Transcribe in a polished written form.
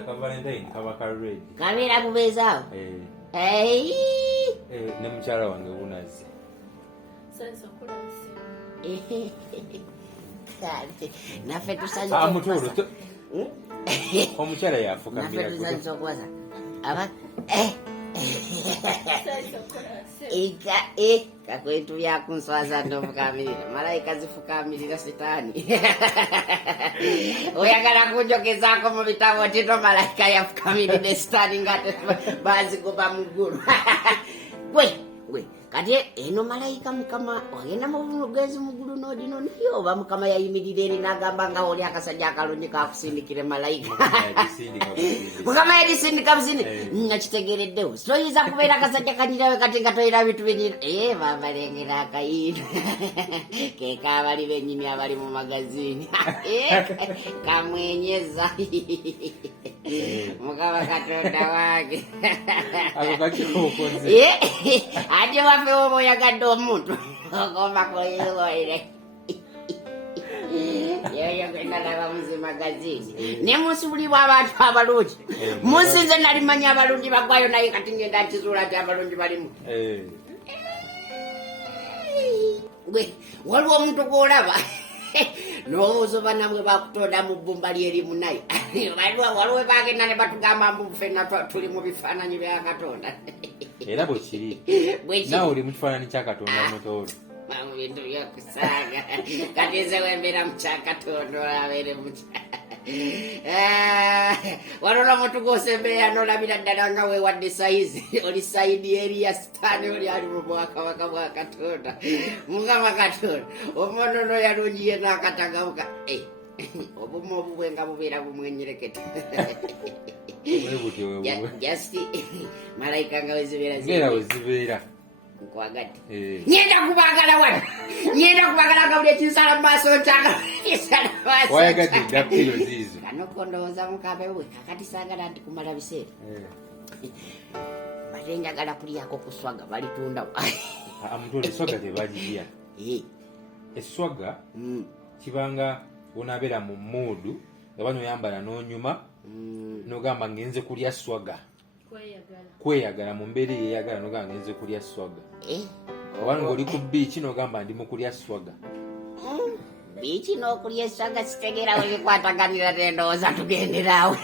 Valentine kabaka red. Kamera kubezao. Hey. Ne mukyala wange unazi. Sasa kula msi. Kale. Nafe tusanzo. Mutooro. Omukyala yafuka mbira. Nafe tusanzo kwaza. Aba Ika kakwetu yakunswaza ndo fukamira. Malaika zifukamirira sitani. Oyagala kunjokezako mu bitabo tito malaika yafukamirira sitani ngate bazi kuba mugulu. Gwe kati eno malaika mukama wagenda mu bugezi mugulu nodi no niyo ba mukama yayimirira eri nagamba nga oli akasajja akalungi kakusindikire malaika. Mukama yadisindika busini ngakitegereddewo soyiza kubeera akasajja kanirawe kati nga toyira bitu bingi babalengera akayina keka abali benyini abali mu magazini kamwenyeza mukama katonda wange ako kakikokoze ate wafe woba oyagadde omuntu ogomba kuyiwoire yoyo gwenda laba muzi magazini ne musubulibwa abantu abalungi musinze nalimanya abalungi bagwayo naye kati ngenda nkizuula ati abalungi balimu gwe waliwo omuntu gwolaba n'obuuza oba namwe bakutonda mu bbumba lyerimu naye waliwo bagenda ne batugamba mbu ffenna tuli mu bifaananyi bya Katonda era bwe kiri nawe oli mu kifaananyi kya Katonda Mutooro mu bintu byokusaaga kati nze wembeera mu kya Katonda olabeere mu walola omuntu gwosembeera n'olabira ddala nga weewadde sayizi oli sayidi eri ya sitaani oli ali mu bwakabaka bwa Katonda mukama Katonda omunono yalungiye n'akatagabuka obumu obubwe nga bubeera bumwenyereketa just malayika nga wezibeera nkwagati nyenda kubagala wano nyenda kubagala nga buli ekinsala mu maaso nkyagala wayagadde ddakiro ziizo kano kondowooza mukabewe kakati saagala nti kumala biseera bate njagala kulyako ku swaga balitundawo Mutooro eswaga tebagirya eswaga kibanga onaabeera mu muudu nga banoyambala n'onyuma nogamba ngenze kulya swaga kweyagala mu mbeera eyeyagala nogamba ngenze kulya swaga oba ng'oli ku biiki nogamba ndi mu kulya swaga biiki n'okulya eswaga sitegeerawo ebikwataganira tendowooza tugenderawo